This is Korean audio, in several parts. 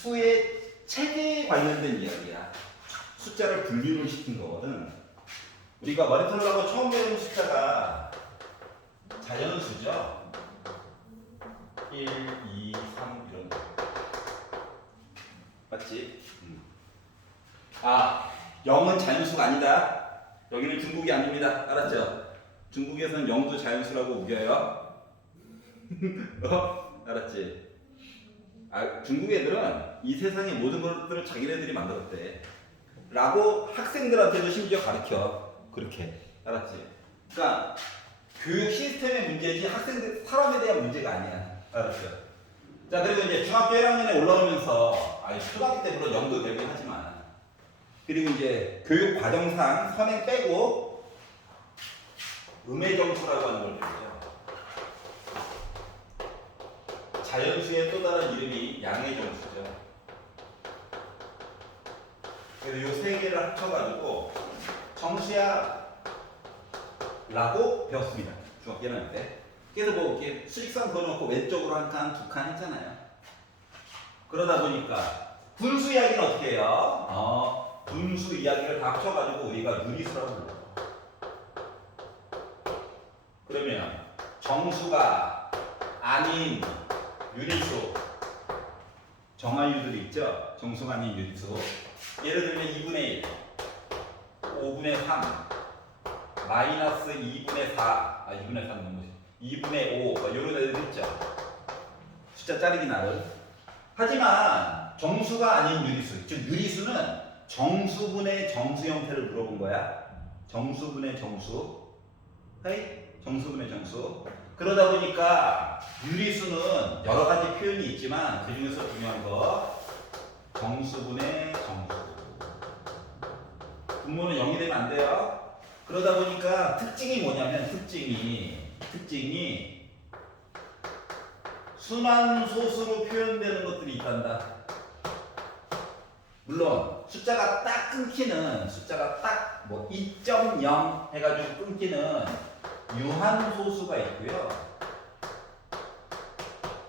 수의 체계에 관련된 이야기야. 숫자를 분류를 시킨 거거든. 우리가 머리털을 하고 처음 배운 숫자가 자연수죠. 1, 2, 3 이런 거. 맞지? 아, 0은 자연수가 아니다. 여기는 중국이 아닙니다. 알았죠? 중국에서는 0도 자연수라고 우겨요. 알았지? 아, 중국 애들은 이 세상의 모든 것들을 자기네들이 만들었대. 라고 학생들한테도 심지어 가르쳐. 그렇게. 알았지? 그러니까 교육 시스템의 문제지 학생들, 사람에 대한 문제가 아니야. 알았죠? 자, 그리고 이제 중학교 1학년에 올라오면서, 초등학교 때 물론 0도 되긴 하지만, 그리고 이제 교육 과정상 선행 빼고 음의 정수라고 하는 걸 배우죠. 자연수의 또 다른 이름이 양의 정수죠. 그래서 이 세 개를 합쳐가지고 정수야 라고 배웠습니다. 중학교 1학년 때. 그래서 뭐 이렇게 수직선 그어놓고 왼쪽으로 한 칸, 두 칸 했잖아요. 그러다 보니까 분수 이야기는 어떻게 해요? 분수 이야기를 다 합쳐가지고 우리가 유리수라고 불러요. 그러면 정수가 아닌 유리수, 정화유들이 있죠? 정수가 아닌 유리수. 예를 들면 2분의 1, 5분의 3, 마이너스 2분의 4, 2분의 3은 너무 2분의 5, 이런 애들 있죠? 숫자 자르기 나름. 하지만 정수가 아닌 유리수, 즉 유리수는 정수분의 정수 형태를 물어본 거야. 정수분의 정수. 헤이? 정수분의 정수. 그러다 보니까 유리수는 여러 가지 표현이 있지만 그 중에서 중요한 거 정수분의 정수. 분모는 0이 되면 안 돼요. 그러다 보니까 특징이 뭐냐면 특징이 순환소수로 표현되는 것들이 있단다. 물론 숫자가 딱 끊기는 숫자가 딱 뭐 2.0 해가지고 끊기는 유한소수가 있고요.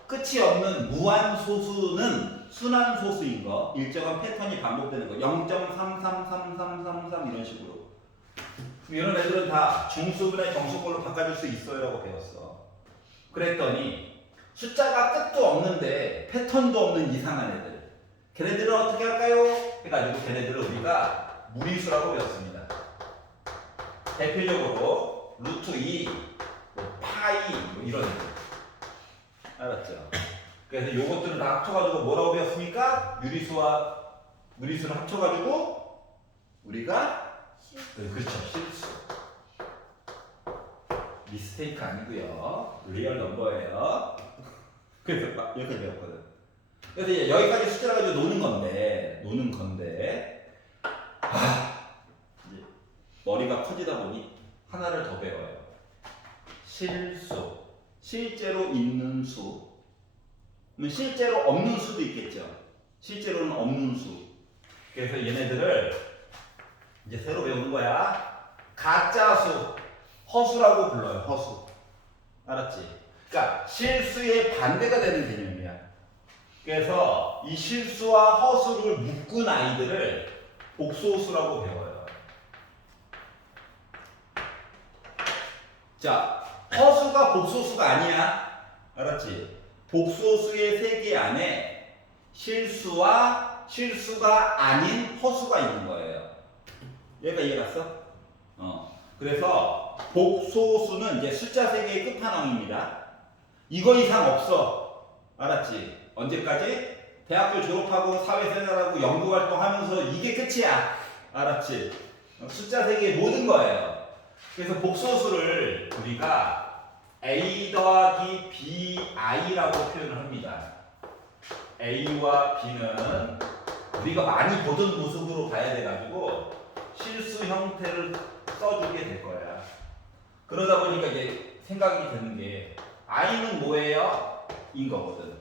끝이 없는 무한소수는 순환소수인 거, 일정한 패턴이 반복되는 거, 0.333333 이런 식으로. 이런 애들은 다 정수분의 정수꼴로 바꿔줄 수 있어요 라고 배웠어. 그랬더니 숫자가 끝도 없는데 패턴도 없는 이상한 애들, 걔네들은 어떻게 할까요? 해가지고 걔네들을 우리가 무리수라고 배웠습니다. 대표적으로 루트 2, 파이 이런 애들. 알았죠? 그래서 요것들을 다 합쳐가지고 뭐라고 배웠습니까? 유리수와 무리수를 합쳐가지고 우리가 그렇죠, 실수. 미스테이크 아니고요, 리얼 넘버예요. 그래서 여기까지 배웠거든. 그래서 이제 여기까지 숫자를 가지고 노는 건데 이제 머리가 커지다 보니 하나를 더 배워요. 실수. 실제로 있는 수. 실제로 없는 수도 있겠죠. 실제로는 없는 수. 그래서 얘네들을 이제 새로 배우는 거야. 가짜수, 허수라고 불러요. 허수. 알았지? 그러니까 실수의 반대가 되는 개념이야. 그래서 이 실수와 허수를 묶은 아이들을 복소수라고 배워요. 자, 허수가 복소수가 아니야. 알았지? 복소수의 세계 안에 실수와 실수가 아닌 허수가 있는 거예요. 얘가 이해갔어? 그래서 복소수는 이제 숫자 세계의 끝판왕입니다. 이거 이상 없어. 알았지? 언제까지? 대학교 졸업하고 사회생활하고 연구활동하면서 이게 끝이야. 알았지? 숫자 세계의 모든 거예요. 그래서 복소수를 우리가 A 더하기 BI라고 표현을 합니다. A와 B는 우리가 많이 보던 모습으로 봐야 돼가지고 실수 형태를 써주게 될 거야. 그러다 보니까 이제 생각이 드는 게 I는 뭐예요? 인 거거든.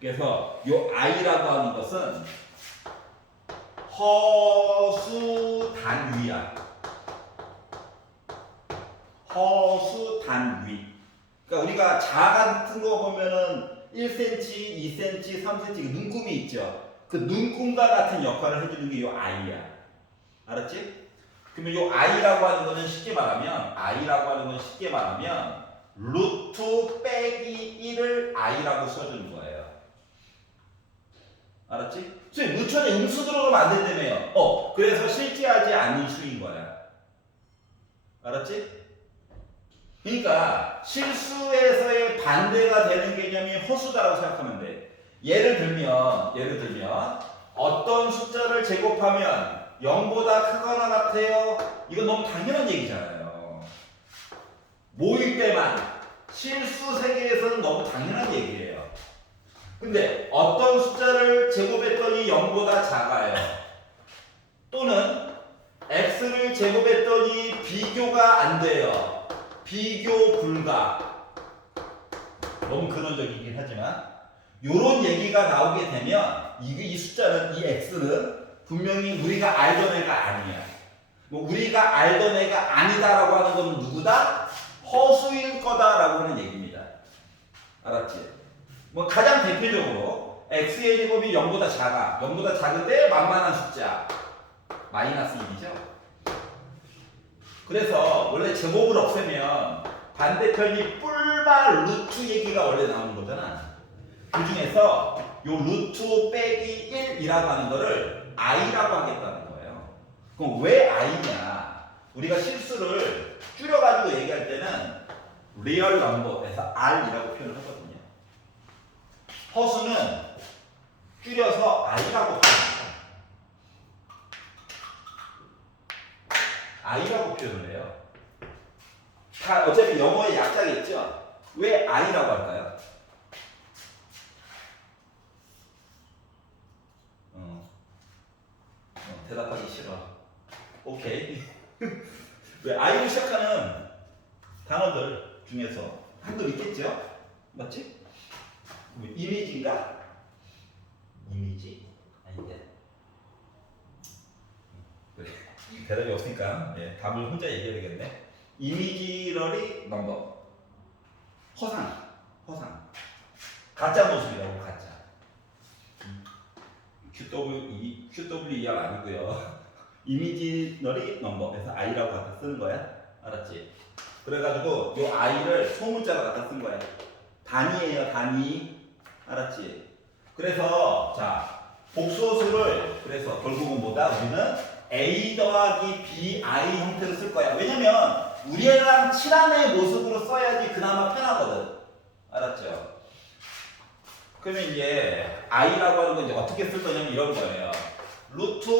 그래서 요 I라고 하는 것은 허수 단위야. 허수 단위. 그러니까 우리가 자 같은 거 보면은 1cm, 2cm, 3cm 눈금이 있죠. 그 눈금과 같은 역할을 해주는 게 이 i야. 알았지? 그러면 이 i라고 하는 거는 쉽게 말하면 루트 빼기 1을 i라고 써주는 거예요. 알았지? 선생님 루트에 음수 들어가면 안 된다며요. 그래서 실제하지 않는 수인 거야. 알았지? 그러니까 실수에서의 반대가 되는 개념이 허수다라고 생각하면 돼. 예를 들면 어떤 숫자를 제곱하면 0보다 크거나 같아요. 이건 너무 당연한 얘기잖아요. 모일 때만 실수 세계에서는 너무 당연한 얘기예요. 근데 어떤 숫자를 제곱했더니 0보다 작아요. 또는 x를 제곱했더니 비교가 안 돼요. 비교 불가. 너무 근원적이긴 하지만 요런 얘기가 나오게 되면 이 숫자는 이 x는 분명히 우리가 알던 애가 아니야. 뭐 우리가 알던 애가 아니다라고 하는 건 누구다? 허수일 거다라고 하는 얘기입니다. 알았지? 뭐 가장 대표적으로 x의 제곱이 0보다 작아. 0보다 작은데 만만한 숫자. 마이너스 1이죠. 그래서 원래 제곱을 없애면 반대편이 뿔마 루트 얘기가 원래 나오는 거잖아. 그 중에서 요 루트 빼기 1이라고 하는 거를 i라고 하겠다는 거예요. 그럼 왜 i냐? 우리가 실수를 줄여가지고 얘기할 때는 리얼 넘버에서 r이라고 표현을 하거든요. 허수는 줄여서 i라고 표현합니다. i라고 표현을 해요. 다 어차피 영어의 약자겠죠? 왜 i라고 할까요? 대답하기 싫어. 오케이. 왜 i로 시작하는 단어들 중에서 한글 있겠죠? 맞지? 이미지인가? 이미지? 아닌데. 그래. 대답이 없으니까 답을 혼자 얘기해야 되겠네. 이미지러리 넘버. 허상. 가짜 모습이라고 가짜. QWER 아니고요. 이미지너리 넘버에서 i라고 갖다 쓰는 거야. 알았지? 그래가지고 요 i를 소문자로 갖다 쓴 거야. 단위예요, 단위. 알았지? 그래서 자 복소수를 그래서 결국은 뭐다? 우리는 a 더하기 bi 형태로 쓸 거야. 왜냐면 우리랑 친한 애 모습으로 써야지 그나마 편하거든. 알았죠? 그러면 이제 i라고 하는 건 이제 어떻게 쓸 거냐면 이런 거예요. 루트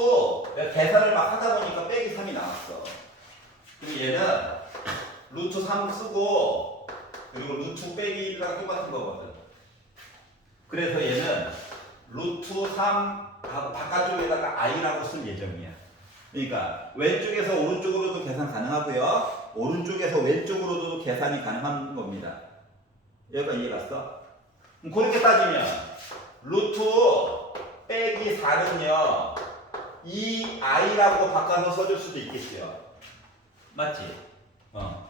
내가 계산을 막 하다 보니까 빼기 3이 나왔어. 그리고 얘는 루트 3 쓰고 그리고 루트 빼기 1이랑 똑같은 거거든. 그래서 얘는 루트 3 바깥쪽에다가 i라고 쓸 예정이야. 그러니까 왼쪽에서 오른쪽으로도 계산 가능하고요. 오른쪽에서 왼쪽으로도 계산이 가능한 겁니다. 여기까지 이해 갔어? 그렇게 따지면 루트 빼기 4는요 이 i라고 바꿔서 써줄 수도 있겠죠. 맞지?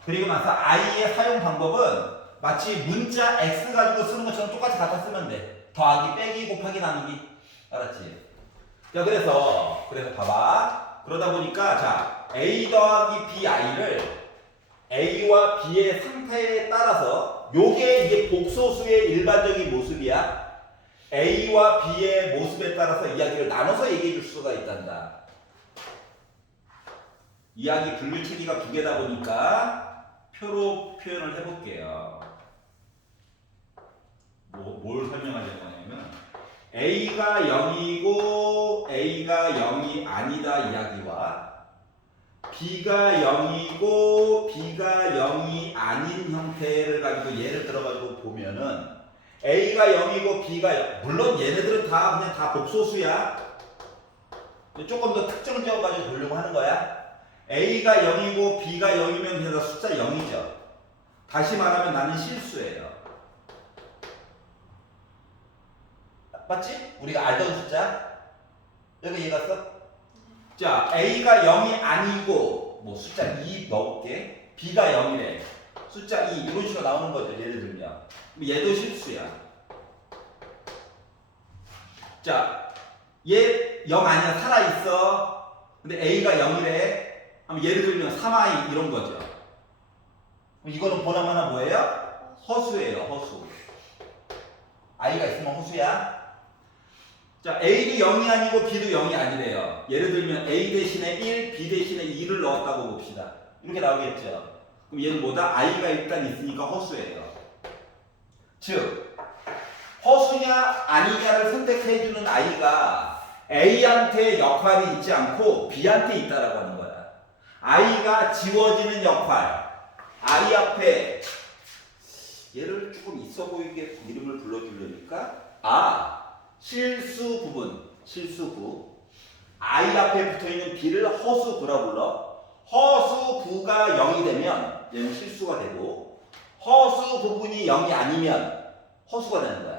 그리고 나서 i의 사용 방법은 마치 문자 x 가지고 쓰는 것처럼 똑같이 갖다 쓰면 돼. 더하기 빼기 곱하기 나누기. 알았지? 자 그래서 봐봐. 그러다 보니까 자 a 더하기 bi를 a와 b의 상태에 따라서 요게 이게 복소수의 일반적인 모습이야. A와 B의 모습에 따라서 이야기를 나눠서 얘기해 줄 수가 있단다. 이야기 분류체계가 두 개다 보니까 표로 표현을 해볼게요. 뭘 설명하려고 하냐면 A가 0이고 A가 0이 아니다 이야기와 B가 0이고 B가 0이 아닌 형태를 가지고 예를 들어가지고 보면은 A가 0이고 B가 0. 물론 얘네들은 그냥 다 복소수야. 조금 더 특정 지어가지고 보려고 하는 거야. A가 0이고 B가 0이면 그냥 숫자 0이죠. 다시 말하면 나는 실수예요. 맞지? 우리가 알던 숫자. 여기 이해 갔어? 자, A가 0이 아니고 뭐 숫자 2 넣을게. B가 0이래. 숫자 2 이런 식으로 나오는 거죠. 예를 들면. 얘도 실수야. 자, 얘 0 아니야. 살아있어. 근데 A가 0이래. 그럼 예를 들면 3i 이런 거죠. 그럼 이거는 보나마나 뭐예요? 허수예요. 허수. i가 있으면 허수야. 자, A도 0이 아니고 B도 0이 아니래요. 예를 들면 A 대신에 1, B 대신에 2를 넣었다고 봅시다. 이렇게 나오겠죠. 그럼 얘는 뭐다? i가 일단 있으니까 허수예요. 즉, 허수냐 아니냐를 선택해주는 i가 A한테 역할이 있지 않고 B한테 있다라고 하는 거야. i가 지워지는 역할. i 앞에 얘를 조금 있어 보이게 이름을 불러주려니까 실수 부분, 실수부. i 앞에 붙어있는 b를 허수부라 불러. 허수부가 0이 되면 얘는 실수가 되고 허수 부분이 0이 아니면 허수가 되는 거야.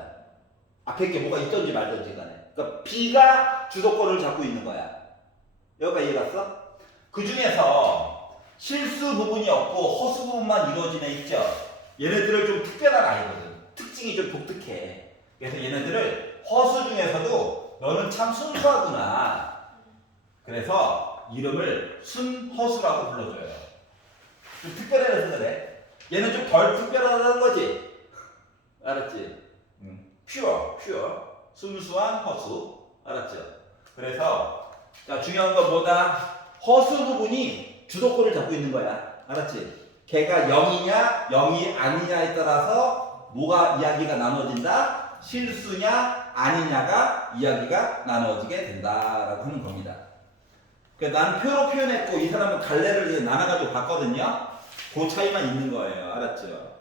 앞에 게 뭐가 있던지 말던지 간에. 그러니까 b가 주도권을 잡고 있는 거야. 여기가 이해갔어? 그 중에서 실수 부분이 없고 허수 부분만 이루어진 애 있죠? 얘네들을 좀 특별한 아이거든. 특징이 좀 독특해. 그래서 얘네들을 허수 중에서도 너는 참 순수하구나. 그래서 이름을 순허수라고 불러줘요. 좀 특별해서 그래. 얘는 좀 덜 특별하다는 거지. 알았지? 퓨어. 순수한 허수. 알았죠? 그래서 자, 중요한 건 뭐다? 허수 부분이 주도권을 잡고 있는 거야. 알았지? 걔가 0이냐 0이 아니냐에 따라서 뭐가 이야기가 나눠진다? 실수냐 아니냐가 이야기가 나눠지게 된다라고 하는 겁니다. 그러니까 나는 표로 표현했고 이 사람은 갈래를 이제 나눠가지고 봤거든요. 그 차이만 있는 거예요. 알았죠?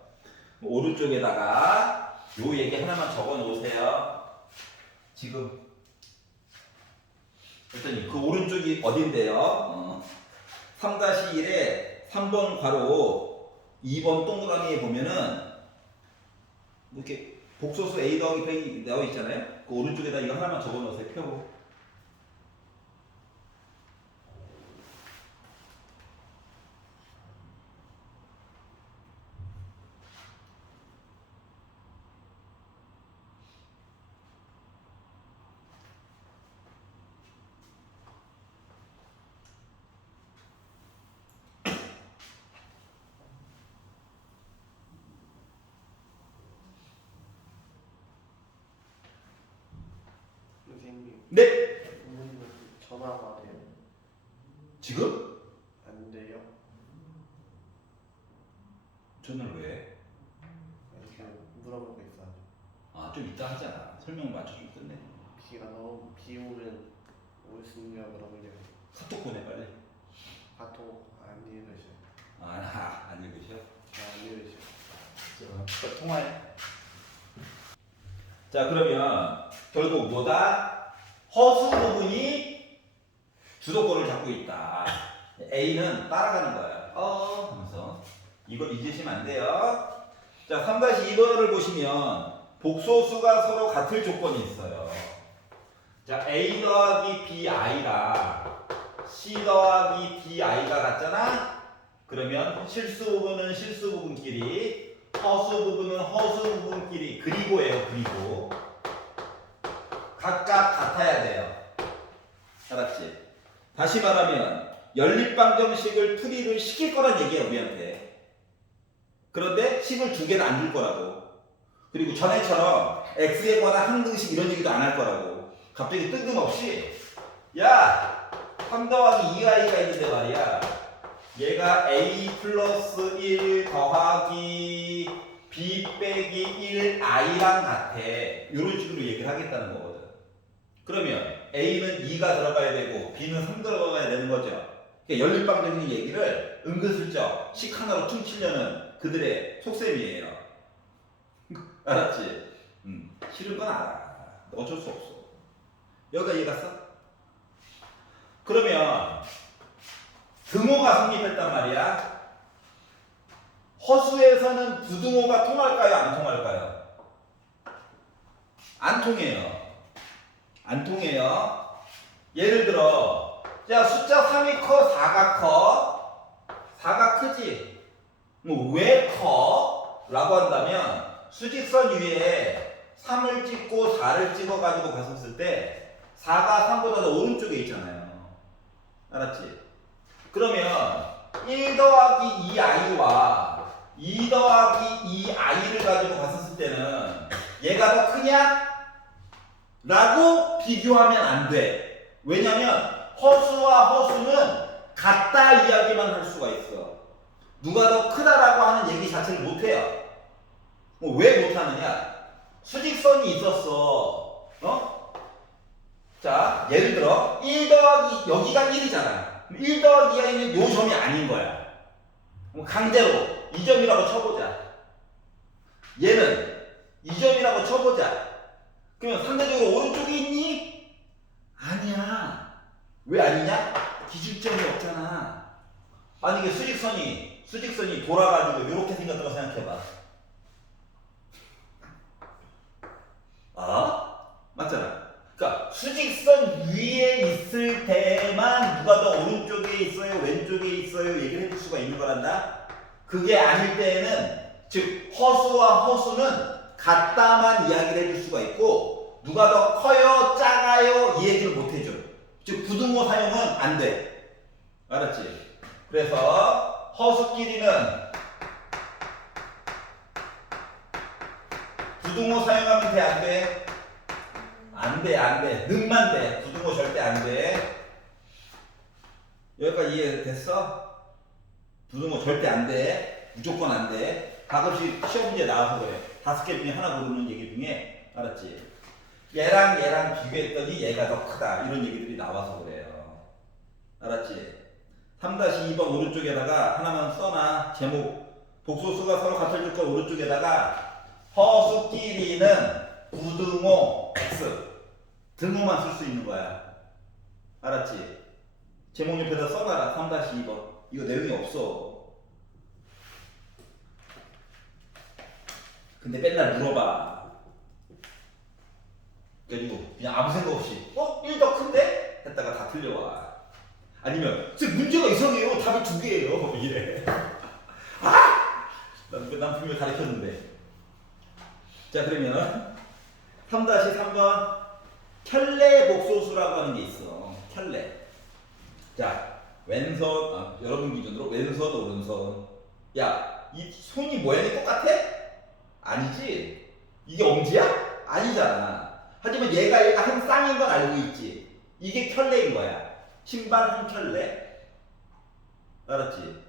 오른쪽에다가 요 얘기 하나만 적어 놓으세요. 지금 일단 그 오른쪽이 어딘데요? 3-1에 3번 괄호 2번 동그라미에 보면은 이렇게 복소수 A 더하기 B 나와 있잖아요. 그 오른쪽에다 이거 하나만 적어 놓으세요. 표로. 선생님, 네. 부모님은 전화가 돼요? 지금? 안 돼요? 전화를 왜? 이렇게 물어볼 거 있어요. 아, 좀 이따 하잖아. 설명 맞춰주고 끝내. 비가 너무 비 오면 올 수 있냐 물어보려고. 카톡 보내 빨리. 카톡 안 읽으셔요. 안 읽으셔? 안 읽으셔요. 통화해. 자, 그러면 결국 뭐다? 허수 부분이 주도권을 잡고 있다. A는 따라가는 거야. 하면서 이걸 잊으시면 안 돼요. 자, 3-2번을 보시면 복소수가 서로 같을 조건이 있어요. 자, A 더하기 BI가 C 더하기 DI가 같잖아? 그러면 실수 부분은 실수 부분끼리, 허수 부분은 허수 부분끼리, 그리고예요, 그리고. 각각 같아야 돼요. 알았지? 다시 말하면 연립방정식을 풀이를 시킬 거란 얘기야, 우리한테. 그런데 식을 두 개는 안 줄 거라고. 그리고 전에처럼 x에 관한 항등식 이런 얘기도 안 할 거라고. 갑자기 뜬금없이 야! 3 더하기 2i가 있는데 말이야. 얘가 a 플러스 1 더하기 b 빼기 1i랑 같아. 이런 식으로 얘기를 하겠다는 거거든. 그러면 a는 2가 들어가야 되고 b는 3 들어가야 되는 거죠. 그러니까 연립방정식 얘기를 은근슬쩍 식 하나로 퉁치려는 그들의 속셈이에요. 알았지? 싫은 건 알아. 어쩔 수 없어. 여기가 이해갔어? 그러면 등호가 성립했단 말이야. 허수에서는 부등호가 통할까요? 안 통할까요? 안 통해요. 안 통해요. 예를 들어 자, 숫자 3이 커? 4가 커? 4가 크지? 뭐 왜 커? 라고 한다면 수직선 위에 3을 찍고 4를 찍어가지고 갔었을 때 4가 3보다 더 오른쪽에 있잖아요. 알았지? 그러면 1 더하기 2i와 2 더하기 2i를 가지고 갔었을 때는 얘가 더 크냐? 라고 비교하면 안 돼. 왜냐면 허수와 허수는 같다 이야기만 할 수가 있어. 누가 더 크다라고 하는 얘기 자체를 못해요. 왜 못하느냐? 수직선이 있었어. 자, 예를 들어 1 더하기 여기가 1이잖아. 1 더하기 2는 요 점이 아닌 거야. 강제로 2점이라고 쳐보자. 얘는 2점이라고 쳐보자. 그러면 상대적으로 오른쪽에 있니? 아니야. 왜 아니냐? 기준점이 없잖아. 아니 이게 수직선이 돌아가지고 이렇게 생겼다고 생각해봐. 맞잖아. 그러니까 수직선 위에 있을 때만 누가 더 오른쪽에 있어요, 왼쪽에 있어요 얘기를 해줄 수가 있는 거란다. 그게 아닐 때에는 즉 허수와 허수는 같다만 이야기를 해줄 수가 있고 누가 더 커요, 작아요 이 얘기를 못 해줘. 즉 부등호 사용은 안 돼. 알았지? 그래서 허수끼리는 부등호 사용하면 돼, 안 돼? 안 돼, 안 돼. 능만 돼. 부등호 절대 안 돼. 여기까지 이해됐어? 부등호 절대 안 돼. 무조건 안 돼. 가끔씩 시험 문제 나와서 그래. 5개 중에 하나 고르는 얘기 중에, 알았지? 얘랑 비교했더니 얘가 더 크다. 이런 얘기들이 나와서 그래요. 알았지? 3-2번 오른쪽에다가 하나만 써놔. 제목. 복소수가 서로 같을 줄걸 오른쪽에다가 허수끼리는 부등호 X. 등호만 쓸 수 있는 거야. 알았지? 제목 옆에다 써놔라. 3-2번. 이거 내용이 없어. 근데 맨날 물어봐. 그리고 그냥 아무 생각 없이 1 더 큰데? 했다가 다 틀려와. 아니면 문제가 이상해요. 답이 2개예요. 이래. 난 분명히 가르쳤는데. 자, 그러면 3-3번 켤레 복소수라고 하는 게 있어. 켤레. 자, 왼손, 여러분 기준으로 왼손, 오른손. 야, 이 손이 모양이 똑같아? 아니지? 이게 엄지야? 아니잖아. 하지만 얘가 한 쌍인 건 알고 있지. 이게 켤레인 거야. 신발 한 켤레. 알았지?